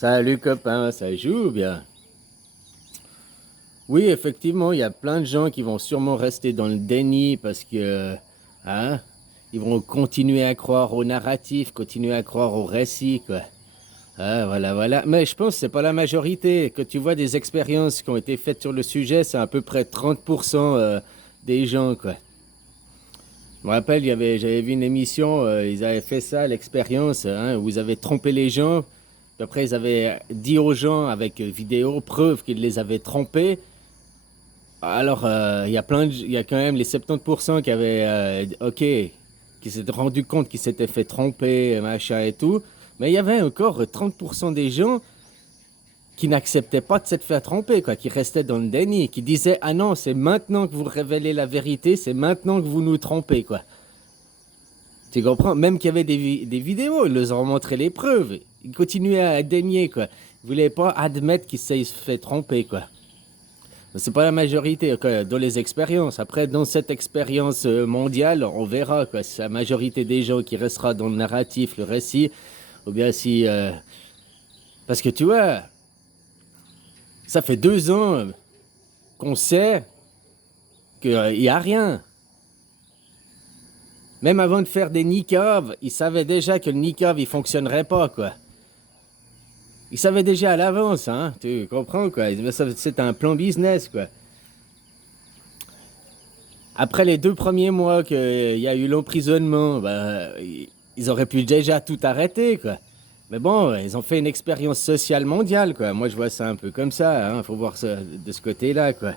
Salut copain, ça joue ou bien? Oui, effectivement, il y a plein de gens qui vont sûrement rester dans le déni parce que, hein, ils vont continuer à croire au narratif, continuer à croire au récit, quoi. Ah, voilà, voilà. Mais je pense que c'est pas la majorité. Que tu vois des expériences qui ont été faites sur le sujet, c'est à peu près 30% des gens, quoi. Je me rappelle, j'avais vu une émission, ils avaient fait ça, l'expérience, hein, où ils avaient trompé les gens. Puis après, ils avaient dit aux gens avec vidéo, preuve qu'ils les avaient trompés. Alors, il y a quand même les 70% qui avaient, ok, qui s'étaient rendu compte qu'ils s'étaient fait tromper, machin et tout. Mais il y avait encore 30% des gens qui n'acceptaient pas de s'être fait tromper, quoi, qui restaient dans le déni, qui disaient, ah non, c'est maintenant que vous révélez la vérité, c'est maintenant que vous nous trompez, quoi. Tu comprends? Même qu'il y avait des vidéos, ils leur ont montré les preuves. Ils continuaient à dénier, quoi. Ils voulaient pas admettre qu'ils s'est fait tromper, quoi. C'est pas la majorité, quoi, dans les expériences. Après, dans cette expérience mondiale, on verra, quoi. Si c'est la majorité des gens qui restera dans le narratif, le récit, ou bien si... Parce que tu vois, ça fait 2 ans qu'on sait qu'il n'y a rien. Même avant de faire des niqabs, ils savaient déjà que le niqab, il fonctionnerait pas, quoi. Ils savaient déjà à l'avance, hein. Tu comprends, quoi. C'est un plan business, quoi. Après les 2 premiers mois qu'il y a eu l'emprisonnement, bah, ils auraient pu déjà tout arrêter, quoi. Mais bon, ils ont fait une expérience sociale mondiale, quoi. Moi, je vois ça un peu comme ça, hein. Faut voir ça de ce côté-là, quoi.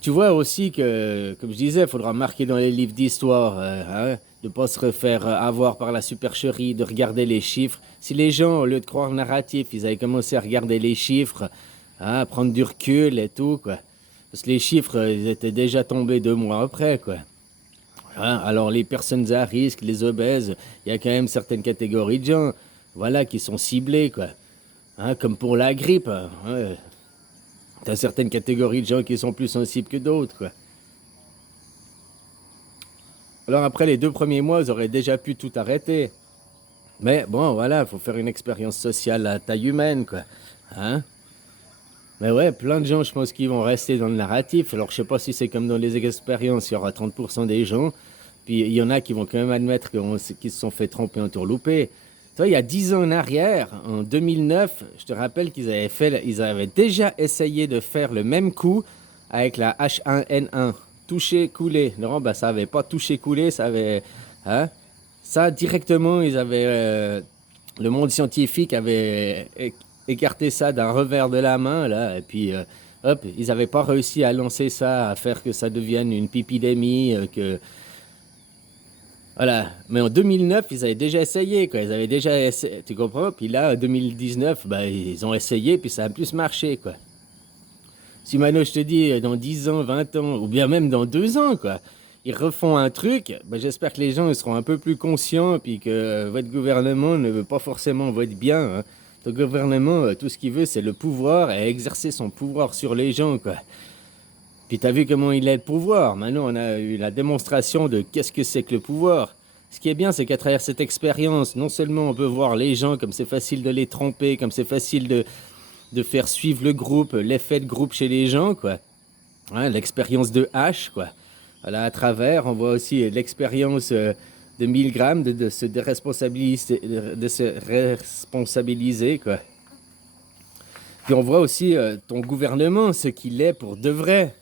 Tu vois aussi que, comme je disais, il faudra marquer dans les livres d'histoire, hein, de ne pas se refaire avoir par la supercherie, de regarder les chiffres. Si les gens, au lieu de croire le narratif, ils avaient commencé à regarder les chiffres, hein, à prendre du recul et tout, quoi. Parce que les chiffres, ils étaient déjà tombés 2 mois après, quoi. Hein, alors les personnes à risque, les obèses, il y a quand même certaines catégories de gens, voilà, qui sont ciblées, quoi. Hein, comme pour la grippe, hein, ouais. T'as certaines catégories de gens qui sont plus sensibles que d'autres, quoi. Alors après les 2 premiers mois, ils auraient déjà pu tout arrêter. Mais bon, voilà, faut faire une expérience sociale à taille humaine, quoi. Hein? Mais ouais, plein de gens, je pense qu'ils vont rester dans le narratif. Alors je sais pas si c'est comme dans les expériences, il y aura 30% des gens. Puis il y en a qui vont quand même admettre qu'ils se sont fait tromper en tourloupé. Toi, il y a 10 ans en arrière, en 2009, je te rappelle ils avaient déjà essayé de faire le même coup avec la H1N1. Toucher, couler. Non, bah ça avait pas touché, coulé, ça avait... Hein? Ça, directement, le monde scientifique avait écarté ça d'un revers de la main, là, et puis, hop, ils n'avaient pas réussi à lancer ça, à faire que ça devienne une pipidémie, voilà. Mais en 2009, ils avaient déjà essayé, quoi. Ils avaient déjà essayé, tu comprends? Puis là, en 2019, bah, ils ont essayé, puis ça a plus marché, quoi. Si maintenant je te dis, dans 10 ans, 20 ans, ou bien même dans 2 ans, quoi, ils refont un truc, bah, j'espère que les gens ils seront un peu plus conscients, puis que votre gouvernement ne veut pas forcément votre bien, hein. Ton gouvernement, tout ce qu'il veut, c'est le pouvoir et exercer son pouvoir sur les gens, quoi. Puis t'as vu comment il est le pouvoir. Maintenant, on a eu la démonstration de qu'est-ce que c'est que le pouvoir. Ce qui est bien, c'est qu'à travers cette expérience, non seulement on peut voir les gens comme c'est facile de les tromper, comme c'est facile de faire suivre le groupe, l'effet de groupe chez les gens, quoi. Hein, l'expérience de H, quoi. Voilà, à travers, on voit aussi l'expérience de Milgram de se responsabiliser, quoi. Puis on voit aussi ton gouvernement, ce qu'il est pour de vrai.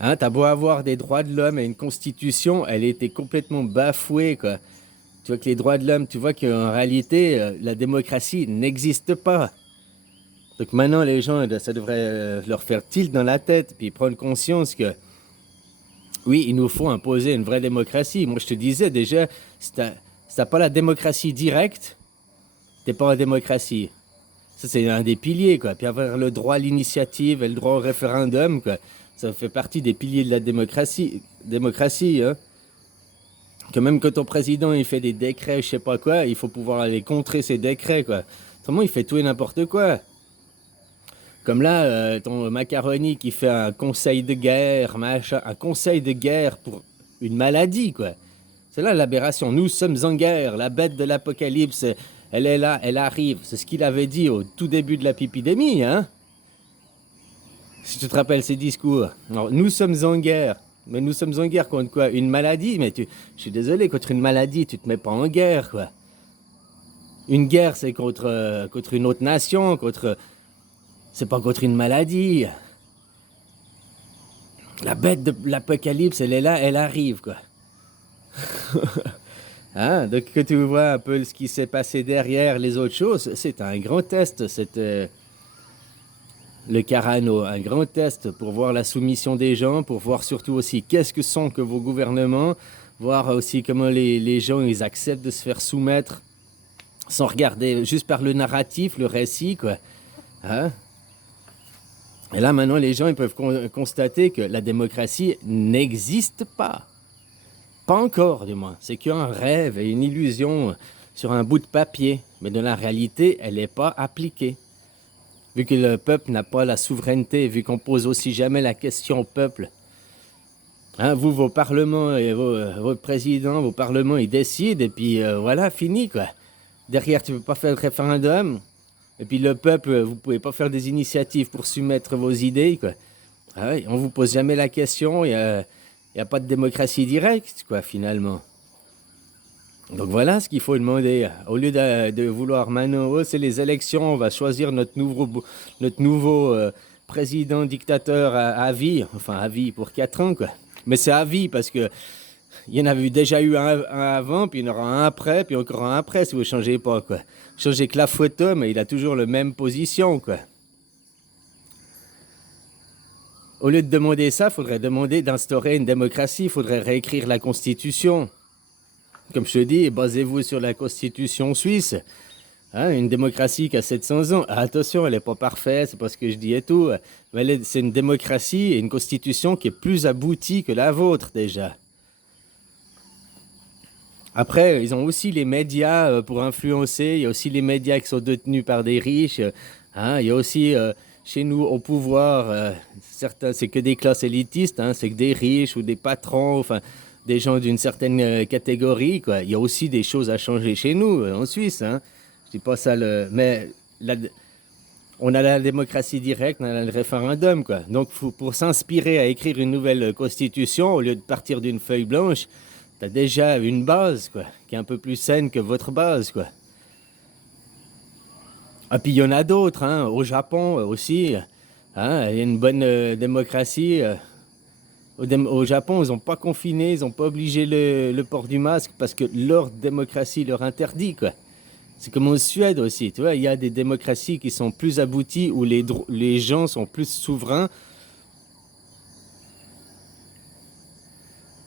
Hein, t'as beau avoir des droits de l'homme et une constitution, elle a été complètement bafouée, quoi. Tu vois que les droits de l'homme, tu vois qu'en réalité, la démocratie n'existe pas. Donc maintenant, les gens, ça devrait leur faire tilt dans la tête, puis prendre conscience que, oui, il nous faut imposer une vraie démocratie. Moi, je te disais déjà, si t'as pas la démocratie directe, t'es pas en démocratie. Ça, c'est un des piliers, quoi. Puis avoir le droit à l'initiative et le droit au référendum, quoi. Ça fait partie des piliers de la démocratie. Démocratie, hein. Que même quand ton président, il fait des décrets, je sais pas quoi, il faut pouvoir aller contrer ces décrets, quoi. Autrement, il fait tout et n'importe quoi. Comme là, ton macaroni qui fait un conseil de guerre, machin, un conseil de guerre pour une maladie, quoi. C'est là l'aberration. Nous sommes en guerre, la bête de l'apocalypse Elle est là, elle arrive. C'est ce qu'il avait dit au tout début de la épidémie, hein. Si tu te rappelles ses discours. Alors, nous sommes en guerre. Mais nous sommes en guerre contre quoi? Une maladie? Mais je suis désolé, contre une maladie, tu te mets pas en guerre, quoi. Une guerre, c'est contre une autre nation, c'est pas contre une maladie. La bête de l'apocalypse, elle est là, elle arrive, quoi. Hein? Donc, que tu vois un peu ce qui s'est passé derrière les autres choses, c'est un grand test, c'était le Carano, un grand test pour voir la soumission des gens, pour voir surtout aussi qu'est-ce que sont que vos gouvernements, voir aussi comment les gens, ils acceptent de se faire soumettre sans regarder, juste par le narratif, le récit, quoi. Hein? Et là, maintenant, les gens, ils peuvent constater que la démocratie n'existe pas. Pas encore, du moins. C'est qu'un rêve et une illusion sur un bout de papier. Mais dans la réalité, elle n'est pas appliquée. Vu que le peuple n'a pas la souveraineté, vu qu'on pose aussi jamais la question au peuple. Hein, vous, vos parlements et vos présidents, vos parlements, ils décident, et puis voilà, fini, quoi. Derrière, tu ne peux pas faire le référendum. Et puis le peuple, vous ne pouvez pas faire des initiatives pour soumettre vos idées, quoi. Ah ouais, on ne vous pose jamais la question, il n'y a pas de démocratie directe, quoi, finalement. Donc voilà ce qu'il faut demander. Au lieu de vouloir maintenant, oh, c'est les élections, on va choisir notre nouveau président dictateur à vie, enfin à vie pour 4 ans, quoi. Mais c'est à vie parce que il y en avait déjà eu un avant, puis il y en aura un après, puis encore un après si vous ne changez pas, quoi. Changez que la photo, mais il a toujours la même position, quoi. Au lieu de demander ça, il faudrait demander d'instaurer une démocratie, il faudrait réécrire la Constitution. Comme je te dis, basez-vous sur la Constitution suisse. Hein, une démocratie qui a 700 ans. Ah, attention, elle n'est pas parfaite, c'est pas ce que je dis et tout. Mais c'est une démocratie et une Constitution qui est plus aboutie que la vôtre, déjà. Après, ils ont aussi les médias pour influencer. Il y a aussi les médias qui sont détenus par des riches. Hein, il y a aussi, chez nous, au pouvoir, certains, c'est que des classes élitistes. Hein, c'est que des riches ou des patrons, enfin, des gens d'une certaine catégorie, quoi. Il y a aussi des choses à changer chez nous, en Suisse. Hein. Je dis pas ça, mais on a la démocratie directe, on a le référendum, quoi. Donc, pour s'inspirer à écrire une nouvelle constitution, au lieu de partir d'une feuille blanche, t'as déjà une base, quoi, qui est un peu plus saine que votre base, quoi. Ah, puis il y en a d'autres, hein, au Japon aussi. Hein, il y a une bonne démocratie. Au Japon, ils n'ont pas confiné, ils n'ont pas obligé le port du masque parce que leur démocratie leur interdit, quoi. C'est comme en Suède aussi, tu vois, il y a des démocraties qui sont plus abouties où les gens sont plus souverains.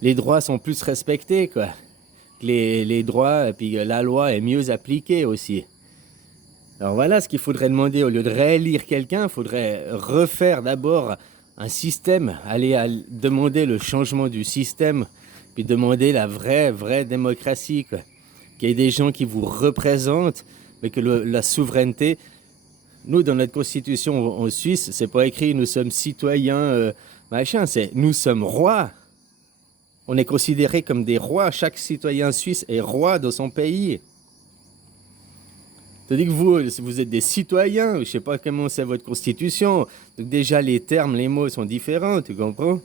Les droits sont plus respectés, quoi. Les droits, et puis la loi est mieux appliquée aussi. Alors voilà ce qu'il faudrait demander. Au lieu de réélire quelqu'un, il faudrait refaire d'abord un système, aller demander le changement du système, puis demander la vraie démocratie, quoi. Qu'il y ait des gens qui vous représentent, mais que la souveraineté... Nous, dans notre constitution en Suisse, c'est pas écrit « nous sommes citoyens machin », c'est « nous sommes rois ». On est considérés comme des rois. Chaque citoyen suisse est roi dans son pays. Tandis que vous êtes des citoyens. Je ne sais pas comment c'est votre constitution. Donc déjà, les termes, les mots sont différents, tu comprends?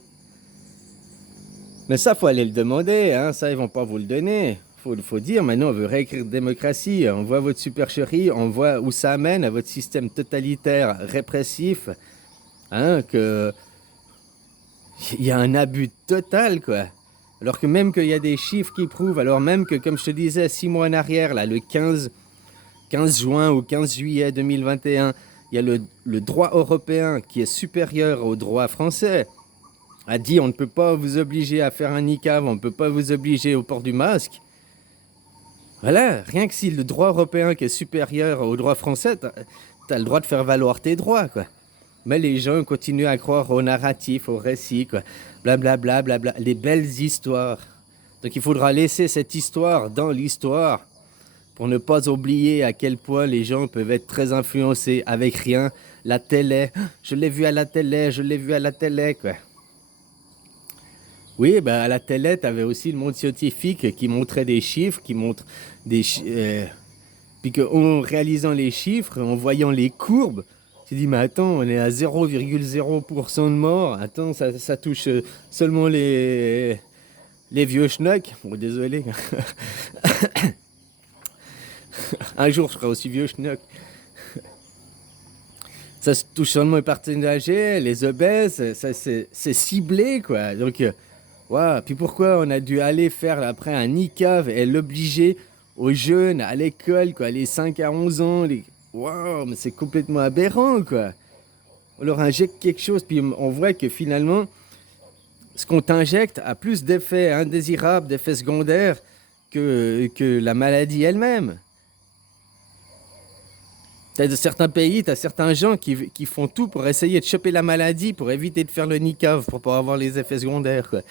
Mais ça, il faut aller le demander. Hein. Ça, ils ne vont pas vous le donner. Faut dire, maintenant, on veut réécrire la démocratie. On voit votre supercherie. On voit où ça amène à votre système totalitaire, répressif. Hein, il y a un abus total, quoi. Alors que même qu'il y a des chiffres qui prouvent, alors même que, comme je te disais, 6 mois en arrière, là, le 15 juin ou 15 juillet 2021, il y a le droit européen qui est supérieur au droit français, a dit on ne peut pas vous obliger à faire un niqab, on ne peut pas vous obliger au port du masque. Voilà, rien que si le droit européen qui est supérieur au droit français, t'as le droit de faire valoir tes droits, quoi. Mais les gens continuent à croire au narratif, au récit, quoi. Blablabla, blabla, les belles histoires. Donc il faudra laisser cette histoire dans l'histoire pour ne pas oublier à quel point les gens peuvent être très influencés avec rien. La télé, je l'ai vu à la télé, je l'ai vu à la télé, quoi. Oui, ben à la télé, tu avais aussi le monde scientifique qui montrait des chiffres, qui montre des Puis qu'en réalisant les chiffres, en voyant les courbes, tu te dis, mais attends, on est à 0,0% de morts. Attends, ça touche seulement les vieux schnocks. Bon, désolé. Un jour, je serai aussi vieux schnock. Ça se touche seulement les personnes âgées, les obèses, ça, c'est ciblé, quoi. Donc, wow. Puis pourquoi on a dû aller faire après un niqab et l'obliger aux jeunes à l'école, quoi, les 5 à 11 ans. Waouh, mais c'est complètement aberrant, quoi. On leur injecte quelque chose, puis on voit que finalement, ce qu'on t'injecte a plus d'effets indésirables, d'effets secondaires que la maladie elle-même. T'as de certains pays, t'as certains gens qui font tout pour essayer de choper la maladie, pour éviter de faire le niqab, pour pas avoir les effets secondaires, quoi.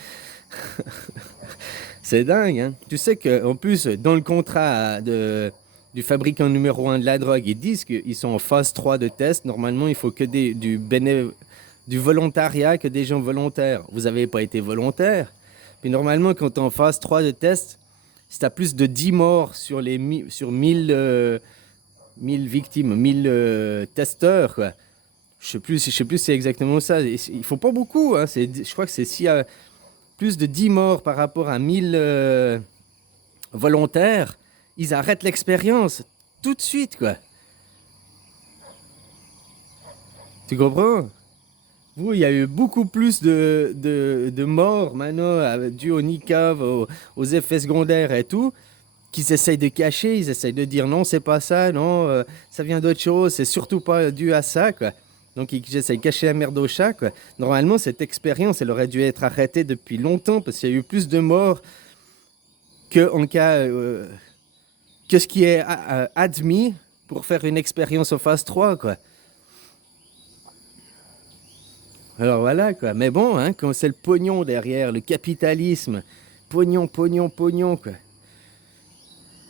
C'est dingue, hein. Tu sais qu'en plus, dans le contrat du fabricant numéro 1 de la drogue, ils disent qu'ils sont en phase 3 de test. Normalement, il faut que du volontariat, que des gens volontaires. Vous n'avez pas été volontaire. Puis normalement, quand tu es en phase 3 de test, si tu as plus de 10 morts sur 1000 victimes, 1000 testeurs, quoi. Je sais plus si c'est exactement ça. Il faut pas beaucoup, hein. Je crois que c'est s'il y a plus de 10 morts par rapport à 1000 volontaires, ils arrêtent l'expérience tout de suite, quoi. Tu comprends? Vous, il y a eu beaucoup plus de morts maintenant dû au niqab, aux effets secondaires et tout, qu'ils essayent de cacher, ils essayent de dire non, c'est pas ça, non, ça vient d'autre chose, c'est surtout pas dû à ça, quoi. Donc ils essayent de cacher la merde au chat, quoi. Normalement, cette expérience, elle aurait dû être arrêtée depuis longtemps parce qu'il y a eu plus de morts que ce qui est admis pour faire une expérience en phase 3, quoi. Alors voilà, quoi. Mais bon, hein, quand c'est le pognon derrière, le capitalisme, pognon, pognon, pognon, quoi.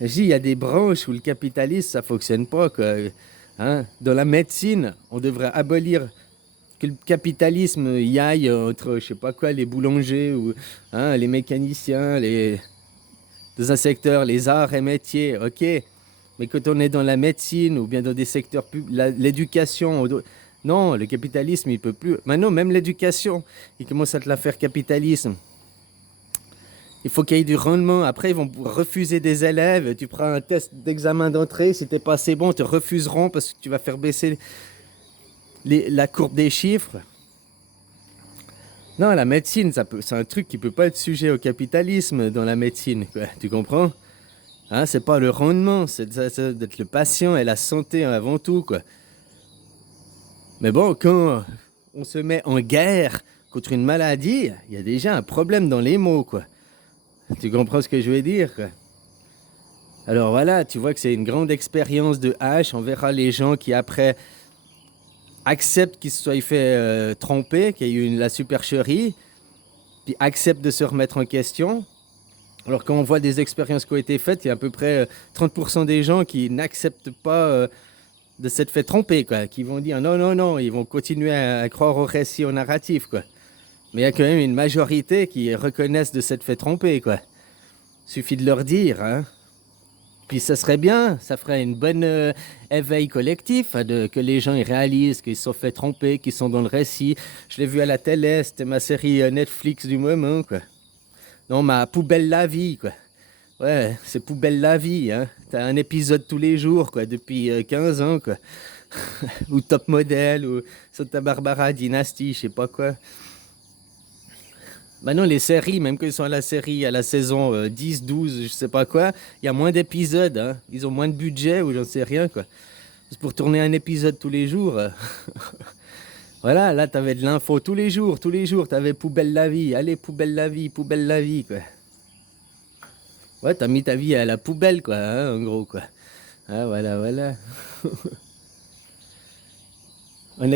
Je dis, il y a des branches où le capitalisme, ça fonctionne pas, quoi. Hein? Dans la médecine, on devrait abolir que le capitalisme y aille entre, je sais pas quoi, les boulangers ou hein, les mécaniciens, dans un secteur, les arts et métiers, ok. Mais quand on est dans la médecine ou bien dans des secteurs l'éducation, non, le capitalisme, il peut plus. Maintenant, même l'éducation, il commence à te la faire capitalisme. Il faut qu'il y ait du rendement. Après, ils vont refuser des élèves. Tu prends un test d'examen d'entrée. Si t'es pas assez bon, ils te refuseront parce que tu vas faire baisser la courbe des chiffres. Non, la médecine, c'est un truc qui peut pas être sujet au capitalisme dans la médecine, quoi. Tu comprends? Hein, c'est pas le rendement, c'est d'être le patient et la santé avant tout, quoi. Mais bon, quand on se met en guerre contre une maladie, il y a déjà un problème dans les mots, quoi. Tu comprends ce que je veux dire, quoi? Alors voilà, tu vois que c'est une grande expérience de hache. On verra les gens qui après acceptent qu'ils se soient fait tromper, qu'il y ait eu la supercherie, puis acceptent de se remettre en question. Alors quand on voit des expériences qui ont été faites, il y a à peu près 30% des gens qui n'acceptent pas de s'être fait tromper, quoi. Qui vont dire non, non, non, ils vont continuer à croire au récit, au narratif, quoi. Mais il y a quand même une majorité qui reconnaissent de s'être fait tromper, quoi. Suffit de leur dire, hein. Puis ça serait bien, ça ferait une bonne éveil collectif, hein, que les gens ils réalisent qu'ils se sont fait tromper, qu'ils sont dans le récit. Je l'ai vu à la télé, c'était ma série Netflix du moment, quoi. Non, ma poubelle la vie, quoi. Ouais, c'est poubelle la vie, hein. T'as un épisode tous les jours, quoi, depuis 15 ans, quoi. Ou Top Model, ou Santa Barbara Dynasty, je sais pas quoi. Maintenant, les séries, même quand ils sont à la saison 10, 12, je sais pas quoi, il y a moins d'épisodes, hein. Ils ont moins de budget ou j'en sais rien, quoi. C'est pour tourner un épisode tous les jours. Voilà, là, t'avais de l'info tous les jours, t'avais poubelle la vie. Allez, poubelle la vie, quoi. Ouais, t'as mis ta vie à la poubelle, quoi, hein, en gros, quoi. Ah, voilà, voilà. En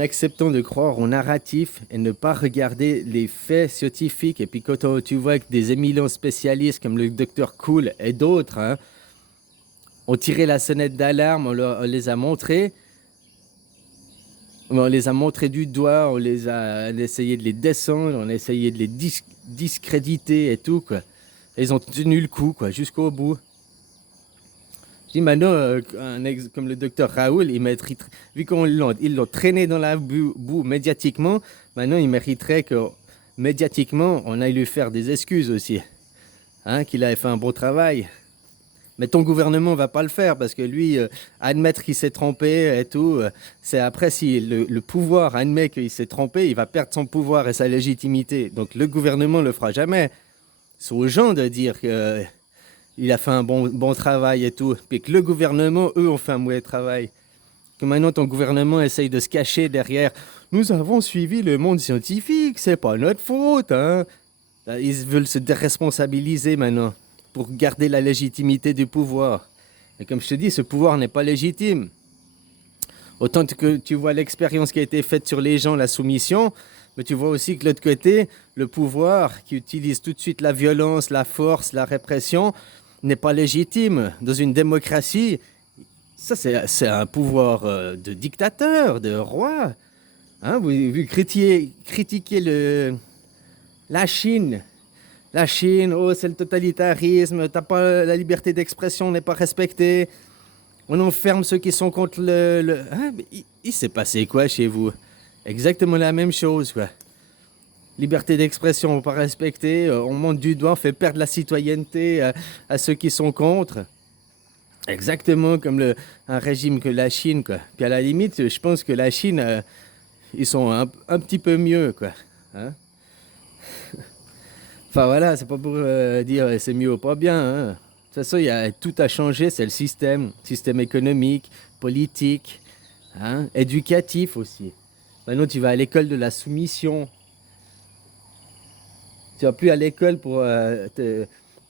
acceptant de croire au narratif et ne pas regarder les faits scientifiques. Et puis quand tu vois que des éminents spécialistes comme le docteur Cool et d'autres hein, ont tiré la sonnette d'alarme, on les a montrés. On les a montrés du doigt, on a essayé de les descendre, on a essayé de les discréditer et tout, quoi. Et ils ont tenu le coup, quoi, jusqu'au bout. Je dis maintenant, comme le docteur Raoul, vu ils l'ont traîné dans la boue médiatiquement, maintenant il mériterait que médiatiquement on aille lui faire des excuses aussi. Hein, qu'il avait fait un bon travail. Mais ton gouvernement va pas le faire parce que lui, admettre qu'il s'est trompé et tout, c'est après si le pouvoir admet qu'il s'est trompé, il va perdre son pouvoir et sa légitimité. Donc le gouvernement le fera jamais. C'est aux gens de dire qu'il a fait un bon travail et tout. Puis que le gouvernement, eux, ont fait un mauvais travail. Que maintenant ton gouvernement essaye de se cacher derrière. Nous avons suivi le monde scientifique, c'est pas notre faute, hein. Ils veulent se déresponsabiliser maintenant pour garder la légitimité du pouvoir. Et comme je te dis, ce pouvoir n'est pas légitime. Autant que tu vois l'expérience qui a été faite sur les gens, la soumission, mais tu vois aussi que de l'autre côté, le pouvoir qui utilise tout de suite la violence, la force, la répression, n'est pas légitime. Dans une démocratie, ça c'est un pouvoir de dictateur, de roi. Hein, vous critiquez la Chine. La Chine, oh, c'est le totalitarisme, t'as pas, la liberté d'expression n'est pas respectée. On enferme ceux qui sont contre Hein? Il s'est passé quoi chez vous? Exactement la même chose, quoi. Liberté d'expression pas respectée, on monte du doigt, on fait perdre la citoyenneté à ceux qui sont contre. Exactement comme un régime que la Chine, quoi. Puis à la limite, je pense que la Chine, ils sont un petit peu mieux, quoi. Hein? Enfin voilà, c'est pas pour dire c'est mieux ou pas bien. Hein. De toute façon, tout a changé, c'est le système économique, politique, hein, éducatif aussi. Maintenant, tu vas à l'école de la soumission. Tu vas plus à l'école pour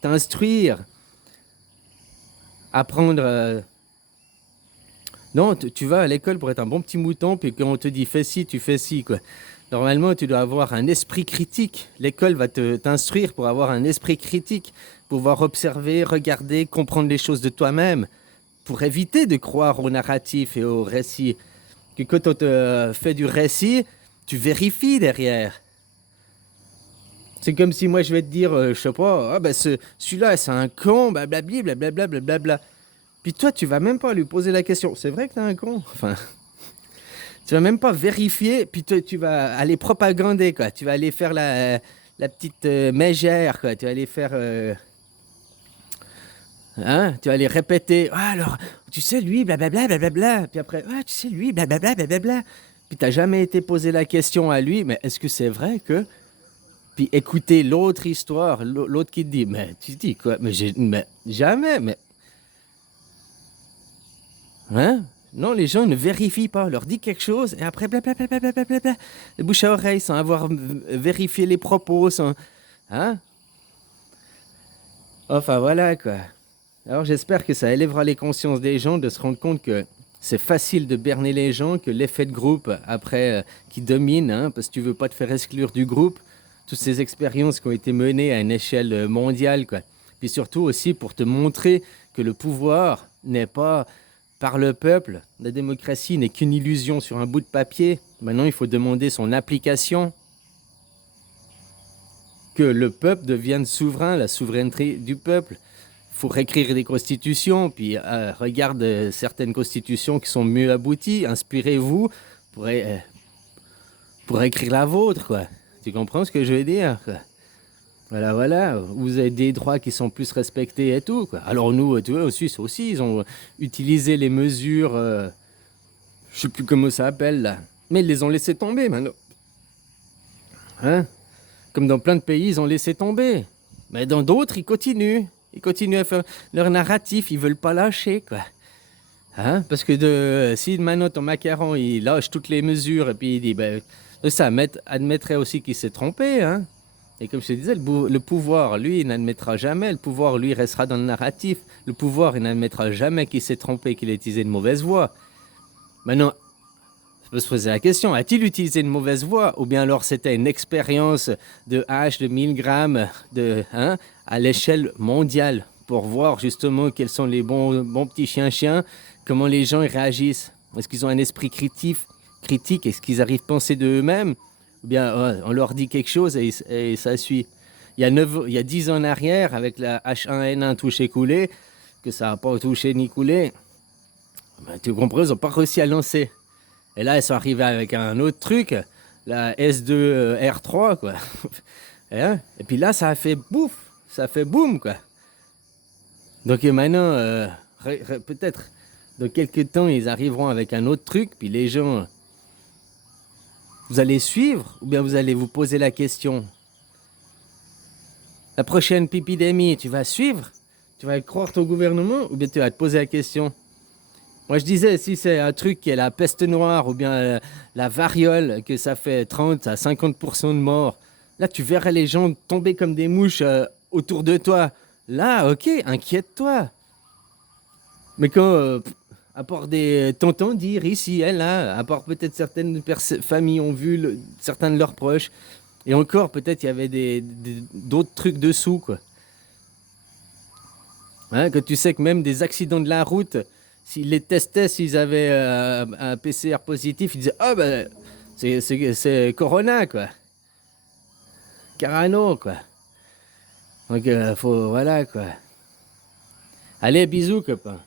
t'instruire, apprendre. Non, tu vas à l'école pour être un bon petit mouton, puis quand on te dit fais ci, tu fais ci, quoi. Normalement, tu dois avoir un esprit critique. L'école va t'instruire pour avoir un esprit critique, pouvoir observer, regarder, comprendre les choses de toi-même, pour éviter de croire au narratif et au récit. Que quand on te fait du récit, tu vérifies derrière. C'est comme si moi je vais te dire, je sais pas, ah ben celui-là c'est un con, blablabli, blablabla, blablabla. Puis toi, tu vas même pas lui poser la question. C'est vrai que t'es un con? Enfin. Tu vas même pas vérifier, puis tu vas aller propagander, quoi. Tu vas aller faire la petite mégère, quoi. Tu vas aller faire... hein? Tu vas aller répéter. Ah, alors, tu sais, lui, blablabla, blablabla. Puis après, ah, tu sais, lui, blablabla, blablabla. Puis t'as jamais été posé la question à lui, mais est-ce que c'est vrai que... Puis écouter l'autre histoire, l'autre qui te dit, mais tu te dis quoi? Mais jamais, mais... Hein? Non, les gens ne vérifient pas. On leur dit quelque chose et après, blablabla, de bouche à oreille, sans avoir vérifié les propos, sans... Hein? Enfin, voilà, quoi. Alors, j'espère que ça élèvera les consciences des gens de se rendre compte que c'est facile de berner les gens, que l'effet de groupe, après, qui domine, hein, parce que tu veux pas te faire exclure du groupe, toutes ces expériences qui ont été menées à une échelle mondiale, quoi. Puis surtout aussi pour te montrer que le pouvoir n'est pas... par le peuple, la démocratie n'est qu'une illusion sur un bout de papier. Maintenant, il faut demander son application. Que le peuple devienne souverain, la souveraineté du peuple. Il faut réécrire des constitutions, puis regarde certaines constitutions qui sont mieux abouties. Inspirez-vous pour écrire la vôtre, quoi. Tu comprends ce que je veux dire, quoi? Voilà, vous avez des droits qui sont plus respectés et tout, quoi. Alors nous, tu vois, en Suisse aussi, ils ont utilisé les mesures, je sais plus comment ça s'appelle là, mais ils les ont laissé tomber maintenant. Hein? Comme dans plein de pays, ils ont laissé tomber. Mais dans d'autres, ils continuent à faire leur narratif, ils veulent pas lâcher, quoi. Hein? Parce que si maintenant ton macaron, il lâche toutes les mesures et puis il dit, ben, ça admettrait aussi qu'il s'est trompé, hein? Et comme je te disais, le pouvoir, lui, il n'admettra jamais. Le pouvoir, lui, restera dans le narratif. Le pouvoir, il n'admettra jamais qu'il s'est trompé, qu'il a utilisé une mauvaise voie. Maintenant, on peut se poser la question, a-t-il utilisé une mauvaise voie? Ou bien alors c'était une expérience de H, de 1000 grammes, à l'échelle mondiale, pour voir justement quels sont les bons petits chiens, comment les gens ils réagissent. Est-ce qu'ils ont un esprit critique? Est-ce qu'ils arrivent à penser d'eux-mêmes? Ou bien on leur dit quelque chose et ça suit. Il y a 10 ans en arrière, avec la H1N1 touche écoulée, que ça n'a pas touché ni coulé. Ben, tu comprends, ils n'ont pas réussi à lancer. Et là, ils sont arrivés avec un autre truc, la S2R3, quoi. Et puis là, ça a fait bouf, ça a fait boum, quoi. Donc maintenant, peut-être dans quelques temps, ils arriveront avec un autre truc, puis les gens, vous allez suivre ou bien vous allez vous poser la question. La prochaine épidémie, tu vas suivre? Tu vas croire ton gouvernement ou bien tu vas te poser la question? Moi, je disais, si c'est un truc qui est la peste noire ou bien la variole, que ça fait 30 à 50% de morts, là, tu verrais les gens tomber comme des mouches autour de toi. Là, ok, inquiète-toi. Mais quand, à part des tontons dire ici et là, à part peut-être certaines familles ont vu certains de leurs proches, et encore, peut-être il y avait d'autres trucs dessous, quoi. Hein, que tu sais que même des accidents de la route, s'ils les testaient, s'ils avaient un PCR positif, ils disaient « Ah ben, c'est Corona, quoi. Carano, quoi. » Donc, faut, voilà, quoi. Allez, bisous, copain.